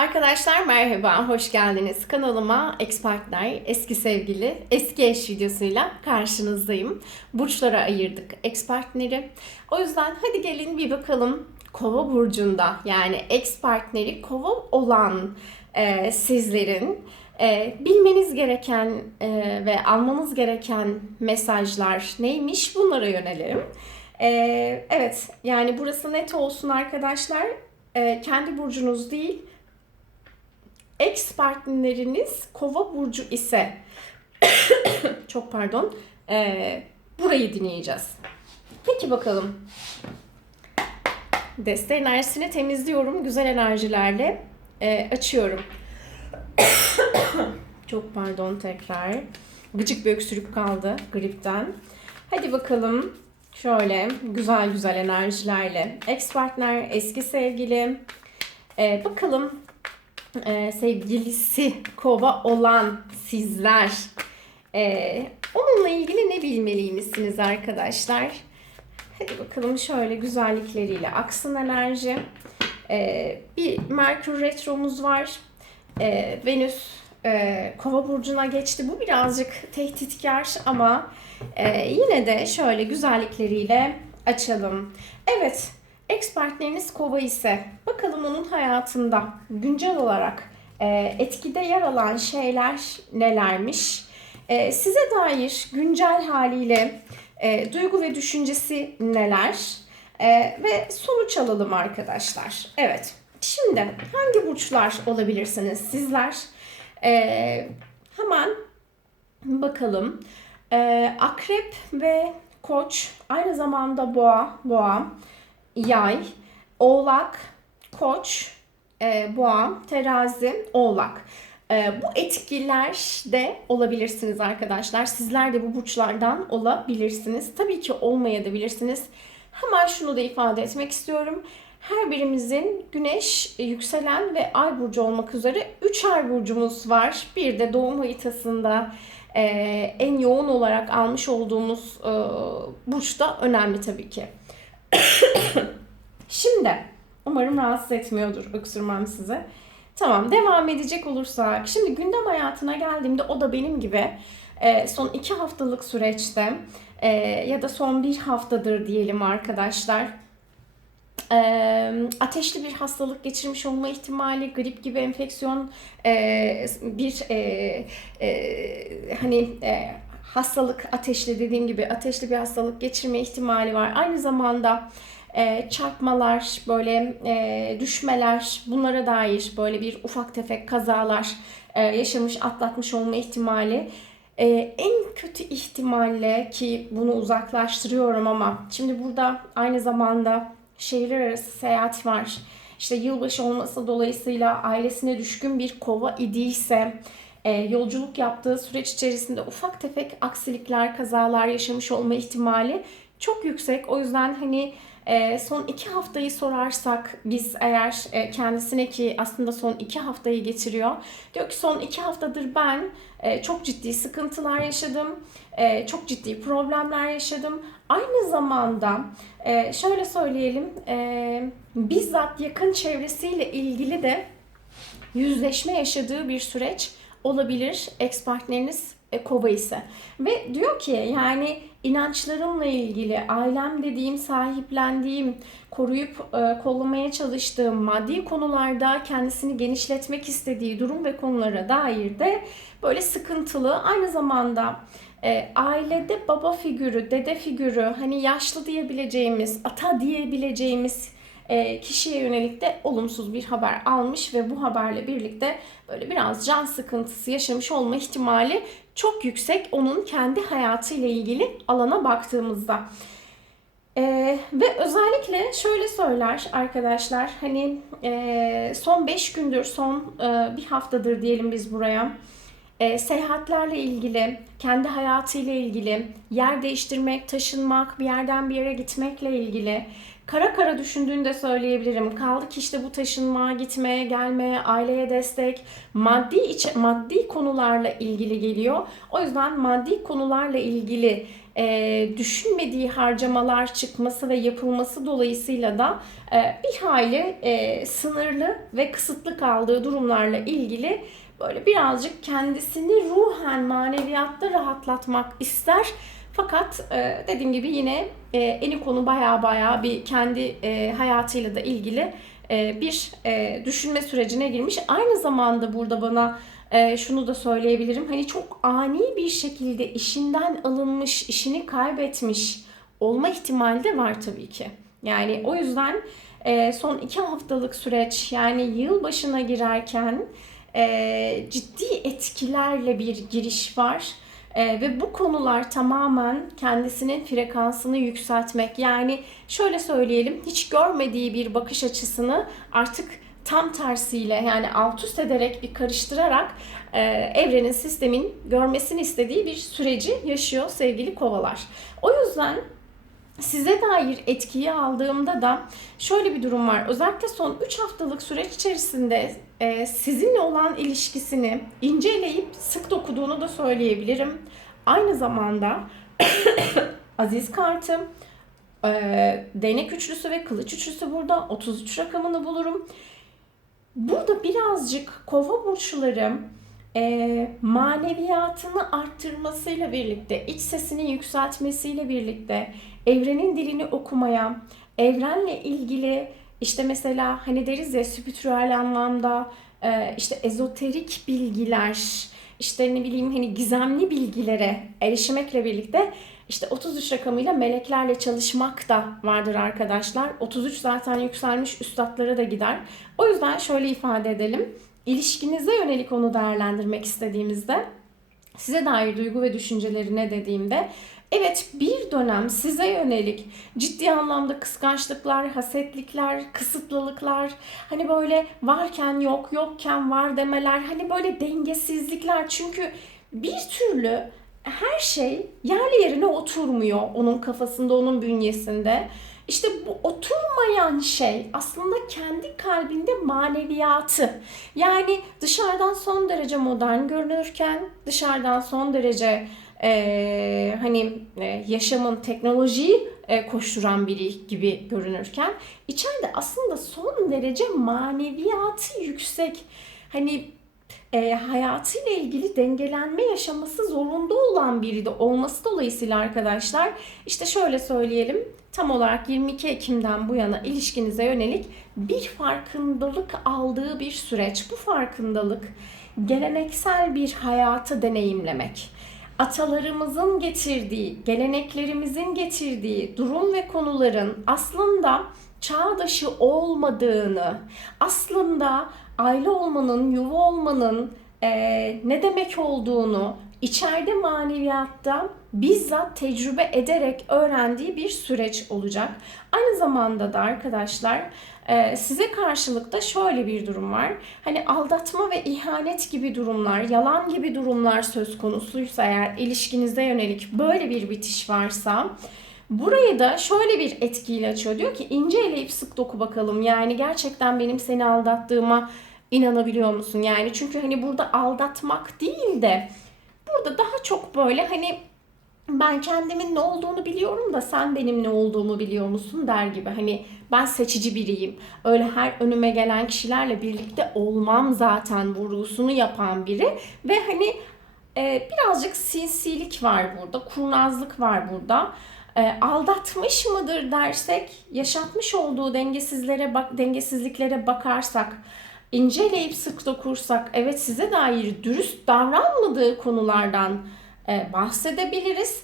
Arkadaşlar merhaba, hoş geldiniz. Kanalıma ex partner, eski sevgili, eski eş videosuyla karşınızdayım. Burçlara ayırdık ex partneri. O yüzden hadi gelin bir bakalım Kova burcunda yani ex partneri Kova olan e, sizlerin e, bilmeniz gereken e, ve almanız gereken mesajlar neymiş bunlara yönelelim. E, evet yani burası net olsun arkadaşlar. E, kendi burcunuz değil ex partneriniz kova burcu ise çok pardon e, burayı dinleyeceğiz. Peki bakalım. Deste enerjisini temizliyorum. Güzel enerjilerle e, açıyorum. çok pardon tekrar. Gıcık bir öksürük kaldı gripten. Hadi bakalım. Şöyle güzel güzel enerjilerle. Ex partner, eski sevgili. E, bakalım e, sevgilisi kova olan sizler e, onunla ilgili ne bilmeliymişsiniz arkadaşlar? Hadi bakalım şöyle güzellikleriyle aksın enerji. E, bir Merkür Retro'muz var. E, Venüs e, Kova burcuna geçti. Bu birazcık tehditkar ama e, yine de şöyle güzellikleriyle açalım. Evet, Ex partneriniz kova ise bakalım onun hayatında güncel olarak e, etkide yer alan şeyler nelermiş? E, size dair güncel haliyle e, duygu ve düşüncesi neler? Ve sonuç alalım arkadaşlar. Evet. Şimdi hangi burçlar olabilirsiniz sizler? Hemen bakalım. E, akrep ve koç aynı zamanda boğa, boğa yay, oğlak, koç, e, boğa, terazi, oğlak. E, bu etkilerde olabilirsiniz arkadaşlar. Sizler de bu burçlardan olabilirsiniz. Tabii ki olmayabilirsiniz. Hemen şunu da ifade etmek istiyorum. Her birimizin güneş, yükselen ve ay burcu olmak üzere 3 ay burcumuz var. Bir de doğum haritasında e, en yoğun olarak almış olduğumuz e, burç da önemli tabii ki. Şimdi umarım rahatsız etmiyordur öksürmem size. Tamam devam edecek olursak. Şimdi gündem hayatına geldiğimde o da benim gibi e, son iki haftalık süreçte e, ya da son bir haftadır diyelim arkadaşlar. E, ateşli bir hastalık geçirmiş olma ihtimali, grip gibi enfeksiyon, bir hani hastalık ateşli dediğim gibi ateşli bir hastalık geçirme ihtimali var. Aynı zamanda e, çarpmalar, böyle e, düşmeler, bunlara dair böyle bir ufak tefek kazalar e, yaşamış, atlatmış olma ihtimali e, en kötü ihtimalle ki bunu uzaklaştırıyorum ama şimdi burada aynı zamanda şehirler arası seyahat var. İşte yılbaşı olması dolayısıyla ailesine düşkün bir kova idiyse e, yolculuk yaptığı süreç içerisinde ufak tefek aksilikler, kazalar yaşamış olma ihtimali çok yüksek. O yüzden hani e, son iki haftayı sorarsak biz eğer e, kendisine ki aslında son iki haftayı geçiriyor. Diyor ki son iki haftadır ben e, çok ciddi sıkıntılar yaşadım. E, çok ciddi problemler yaşadım. Aynı zamanda e, şöyle söyleyelim e, bizzat yakın çevresiyle ilgili de yüzleşme yaşadığı bir süreç olabilir ex partneriniz e, kova ise. Ve diyor ki yani inançlarımla ilgili ailem dediğim, sahiplendiğim, koruyup e, kollamaya çalıştığım maddi konularda kendisini genişletmek istediği durum ve konulara dair de böyle sıkıntılı aynı zamanda e, ailede baba figürü, dede figürü, hani yaşlı diyebileceğimiz, ata diyebileceğimiz kişiye yönelik de olumsuz bir haber almış ve bu haberle birlikte böyle biraz can sıkıntısı yaşamış olma ihtimali çok yüksek onun kendi hayatıyla ilgili alana baktığımızda. Ee, ve özellikle şöyle söyler arkadaşlar hani e, son 5 gündür son e, bir haftadır diyelim biz buraya e, seyahatlerle ilgili kendi hayatıyla ilgili yer değiştirmek taşınmak bir yerden bir yere gitmekle ilgili kara kara düşündüğünü de söyleyebilirim. Kaldı ki işte bu taşınma, gitmeye, gelmeye, aileye destek, maddi iç, maddi konularla ilgili geliyor. O yüzden maddi konularla ilgili e, düşünmediği harcamalar çıkması ve yapılması dolayısıyla da e, bir hayli e, sınırlı ve kısıtlı kaldığı durumlarla ilgili böyle birazcık kendisini ruhen maneviyatta rahatlatmak ister. Fakat e, dediğim gibi yine e, eni konu baya baya bir kendi e, hayatıyla da ilgili e, bir e, düşünme sürecine girmiş. Aynı zamanda burada bana e, şunu da söyleyebilirim. Hani çok ani bir şekilde işinden alınmış, işini kaybetmiş olma ihtimali de var tabii ki. Yani o yüzden e, son iki haftalık süreç yani yıl başına girerken e, ciddi etkilerle bir giriş var. E, ve bu konular tamamen kendisinin frekansını yükseltmek. Yani şöyle söyleyelim hiç görmediği bir bakış açısını artık tam tersiyle yani alt üst ederek bir karıştırarak e, evrenin sistemin görmesini istediği bir süreci yaşıyor sevgili kovalar. O yüzden size dair etkiyi aldığımda da şöyle bir durum var. Özellikle son 3 haftalık süreç içerisinde e, sizinle olan ilişkisini inceleyip sık dokuduğunu da söyleyebilirim. Aynı zamanda Aziz kartım, e, değnek üçlüsü ve kılıç üçlüsü burada. 33 rakamını bulurum. Burada birazcık kova burçları e, maneviyatını arttırmasıyla birlikte, iç sesini yükseltmesiyle birlikte evrenin dilini okumaya, evrenle ilgili işte mesela hani deriz ya spiritüel anlamda e, işte ezoterik bilgiler, işte ne bileyim hani gizemli bilgilere erişmekle birlikte işte 33 rakamıyla meleklerle çalışmak da vardır arkadaşlar. 33 zaten yükselmiş üstadlara da gider. O yüzden şöyle ifade edelim. İlişkinize yönelik onu değerlendirmek istediğimizde size dair duygu ve düşünceleri ne dediğimde Evet bir dönem size yönelik ciddi anlamda kıskançlıklar, hasetlikler, kısıtlılıklar, hani böyle varken yok, yokken var demeler, hani böyle dengesizlikler. Çünkü bir türlü her şey yerli yerine oturmuyor onun kafasında, onun bünyesinde. İşte bu oturmayan şey aslında kendi kalbinde maneviyatı. Yani dışarıdan son derece modern görünürken, dışarıdan son derece e, hani e, yaşamın teknolojiyi e, koşturan biri gibi görünürken içeride aslında son derece maneviyatı yüksek. Hani e, hayatıyla ilgili dengelenme yaşaması zorunda olan biri de olması dolayısıyla arkadaşlar işte şöyle söyleyelim tam olarak 22 Ekim'den bu yana ilişkinize yönelik bir farkındalık aldığı bir süreç. Bu farkındalık geleneksel bir hayatı deneyimlemek atalarımızın getirdiği, geleneklerimizin getirdiği durum ve konuların aslında çağdaşı olmadığını, aslında aile olmanın, yuva olmanın e, ne demek olduğunu içeride maneviyatta bizzat tecrübe ederek öğrendiği bir süreç olacak. Aynı zamanda da arkadaşlar e, size karşılık da şöyle bir durum var. Hani aldatma ve ihanet gibi durumlar, yalan gibi durumlar söz konusuysa eğer ilişkinize yönelik böyle bir bitiş varsa Burayı da şöyle bir etkiyle açıyor. Diyor ki ince eleyip sık doku bakalım. Yani gerçekten benim seni aldattığıma inanabiliyor musun? Yani çünkü hani burada aldatmak değil de burada daha çok böyle hani ben kendimin ne olduğunu biliyorum da sen benim ne olduğumu biliyor musun der gibi. Hani ben seçici biriyim. Öyle her önüme gelen kişilerle birlikte olmam zaten vurgusunu yapan biri. Ve hani e, birazcık sinsilik var burada, kurnazlık var burada. E, aldatmış mıdır dersek, yaşatmış olduğu dengesizlere bak dengesizliklere bakarsak, inceleyip sık dokursak, evet size dair dürüst davranmadığı konulardan e, bahsedebiliriz.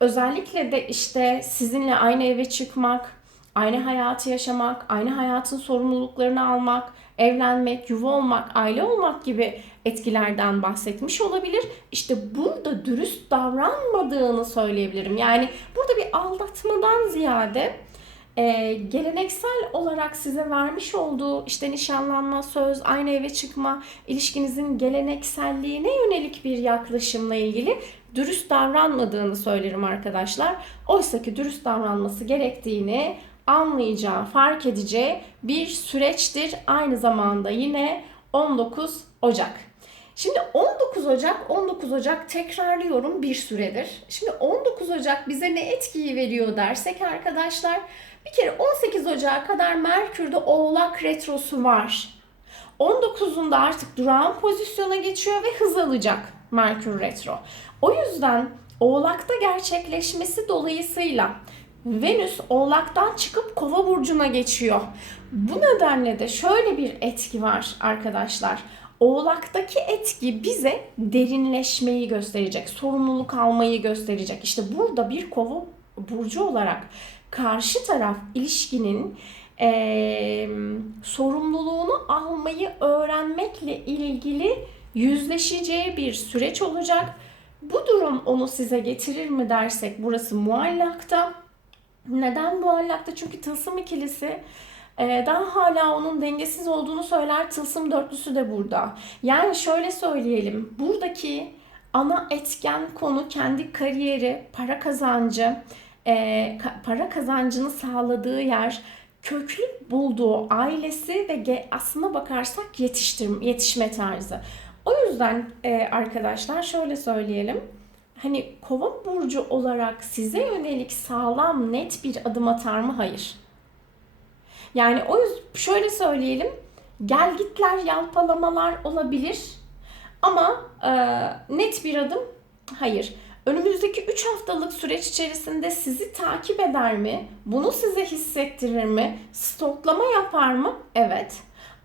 Özellikle de işte sizinle aynı eve çıkmak, aynı hayatı yaşamak, aynı hayatın sorumluluklarını almak, evlenmek, yuva olmak, aile olmak gibi etkilerden bahsetmiş olabilir. İşte burada dürüst davranmadığını söyleyebilirim. Yani burada bir aldatmadan ziyade e, geleneksel olarak size vermiş olduğu işte nişanlanma, söz, aynı eve çıkma, ilişkinizin gelenekselliğine yönelik bir yaklaşımla ilgili dürüst davranmadığını söylerim arkadaşlar. Oysa ki dürüst davranması gerektiğini anlayacağı, fark edeceği bir süreçtir. Aynı zamanda yine 19 Ocak. Şimdi 19 Ocak, 19 Ocak tekrarlıyorum bir süredir. Şimdi 19 Ocak bize ne etkiyi veriyor dersek arkadaşlar, bir kere 18 Ocak'a kadar Merkür'de Oğlak Retrosu var. 19'unda artık durağan pozisyona geçiyor ve hız alacak Merkür Retro. O yüzden Oğlak'ta gerçekleşmesi dolayısıyla Venüs Oğlak'tan çıkıp Kova burcuna geçiyor. Bu nedenle de şöyle bir etki var arkadaşlar. Oğlak'taki etki bize derinleşmeyi gösterecek, sorumluluk almayı gösterecek. İşte burada bir kova burcu olarak karşı taraf ilişkinin e, sorumluluğunu almayı öğrenmekle ilgili yüzleşeceği bir süreç olacak. Bu durum onu size getirir mi dersek burası muallakta. Neden muallakta? Çünkü tılsım ikilisi daha hala onun dengesiz olduğunu söyler. Tılsım dörtlüsü de burada. Yani şöyle söyleyelim. Buradaki ana etken konu kendi kariyeri, para kazancı, e, para kazancını sağladığı yer, köklü bulduğu ailesi ve aslına bakarsak yetiştirme, yetişme tarzı. O yüzden e, arkadaşlar şöyle söyleyelim. Hani kova burcu olarak size yönelik sağlam net bir adım atar mı? Hayır. Yani o yüzden şöyle söyleyelim. Gel gitler, yalpalamalar olabilir. Ama e, net bir adım hayır. Önümüzdeki 3 haftalık süreç içerisinde sizi takip eder mi? Bunu size hissettirir mi? Stoklama yapar mı? Evet.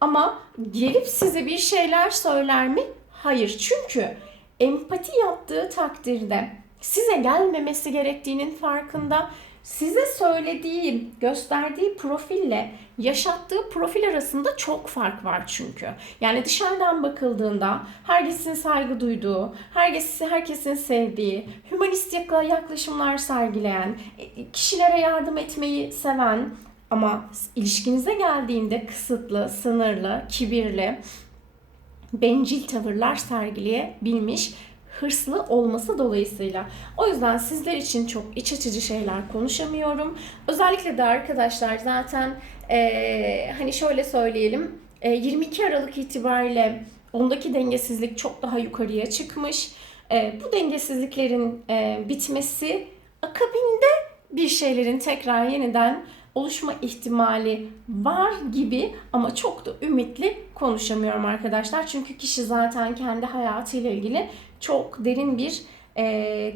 Ama gelip size bir şeyler söyler mi? Hayır. Çünkü empati yaptığı takdirde size gelmemesi gerektiğinin farkında size söylediği, gösterdiği profille yaşattığı profil arasında çok fark var çünkü. Yani dışarıdan bakıldığında herkesin saygı duyduğu, herkesin, herkesin sevdiği, hümanist yaklaşımlar sergileyen, e, kişilere yardım etmeyi seven ama ilişkinize geldiğinde kısıtlı, sınırlı, kibirli, bencil tavırlar sergileyebilmiş hırslı olması dolayısıyla. O yüzden sizler için çok iç açıcı şeyler konuşamıyorum. Özellikle de arkadaşlar zaten e, hani şöyle söyleyelim e, 22 Aralık itibariyle ondaki dengesizlik çok daha yukarıya çıkmış. E, bu dengesizliklerin e, bitmesi akabinde bir şeylerin tekrar yeniden oluşma ihtimali var gibi ama çok da ümitli konuşamıyorum arkadaşlar. Çünkü kişi zaten kendi hayatıyla ilgili çok derin bir e,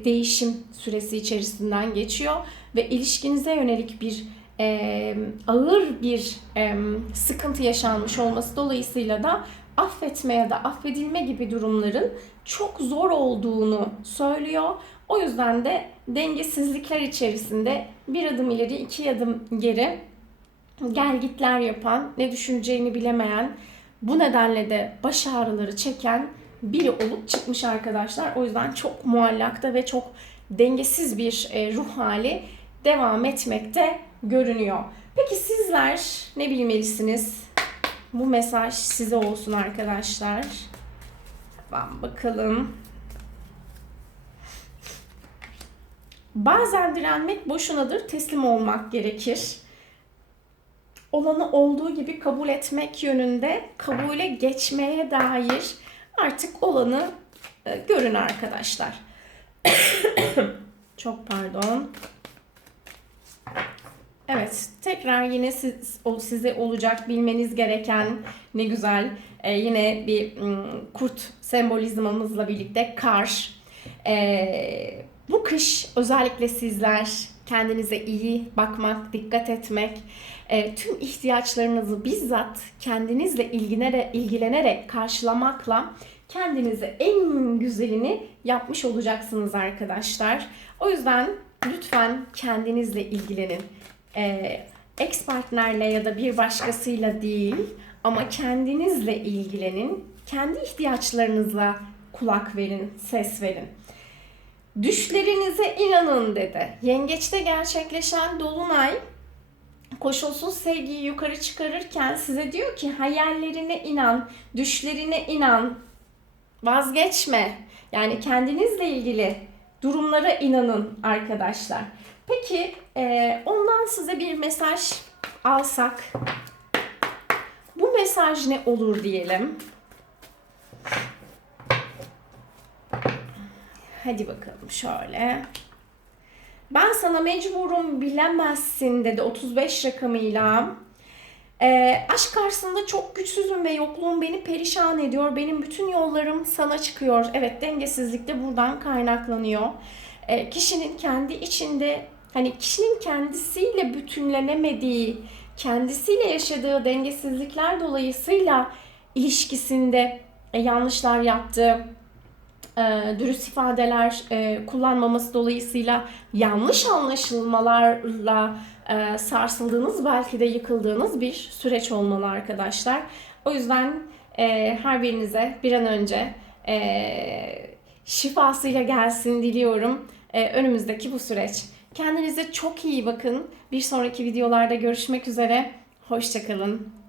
değişim süresi içerisinden geçiyor ve ilişkinize yönelik bir e, ağır bir e, sıkıntı yaşanmış olması dolayısıyla da affetme ya da affedilme gibi durumların çok zor olduğunu söylüyor. O yüzden de dengesizlikler içerisinde bir adım ileri iki adım geri gel gitler yapan, ne düşüneceğini bilemeyen, bu nedenle de baş ağrıları çeken biri olup çıkmış arkadaşlar. O yüzden çok muallakta ve çok dengesiz bir e, ruh hali devam etmekte görünüyor. Peki sizler ne bilmelisiniz? Bu mesaj size olsun arkadaşlar. Ben bakalım. Bazen direnmek boşunadır, teslim olmak gerekir. Olanı olduğu gibi kabul etmek yönünde kabule geçmeye dair artık olanı e, görün arkadaşlar. Çok pardon. Evet, tekrar yine siz, size olacak bilmeniz gereken ne güzel e, yine bir kurt sembolizmamızla birlikte kar. E, bu kış özellikle sizler kendinize iyi bakmak, dikkat etmek, e, tüm ihtiyaçlarınızı bizzat kendinizle ilgilenerek, ilgilenerek karşılamakla kendinize en güzelini yapmış olacaksınız arkadaşlar. O yüzden lütfen kendinizle ilgilenin. E, ex partnerle ya da bir başkasıyla değil ama kendinizle ilgilenin. Kendi ihtiyaçlarınızla kulak verin, ses verin. Düşlerinize inanın dedi. Yengeçte gerçekleşen dolunay koşulsuz sevgiyi yukarı çıkarırken size diyor ki hayallerine inan, düşlerine inan, vazgeçme. Yani kendinizle ilgili durumlara inanın arkadaşlar. Peki e, ondan size bir mesaj alsak bu mesaj ne olur diyelim. Hadi bakalım şöyle. Ben sana mecburum bilemezsin dedi 35 rakamıyla. Ee, aşk karşısında çok güçsüzüm ve yokluğum beni perişan ediyor. Benim bütün yollarım sana çıkıyor. Evet dengesizlik de buradan kaynaklanıyor. Ee, kişinin kendi içinde hani kişinin kendisiyle bütünlenemediği, kendisiyle yaşadığı dengesizlikler dolayısıyla ilişkisinde e, yanlışlar yaptığı, e, dürüst ifadeler e, kullanmaması dolayısıyla yanlış anlaşılmalarla sarsıldığınız belki de yıkıldığınız bir süreç olmalı arkadaşlar. O yüzden her birinize bir an önce şifasıyla gelsin diliyorum önümüzdeki bu süreç. Kendinize çok iyi bakın. Bir sonraki videolarda görüşmek üzere. Hoşçakalın.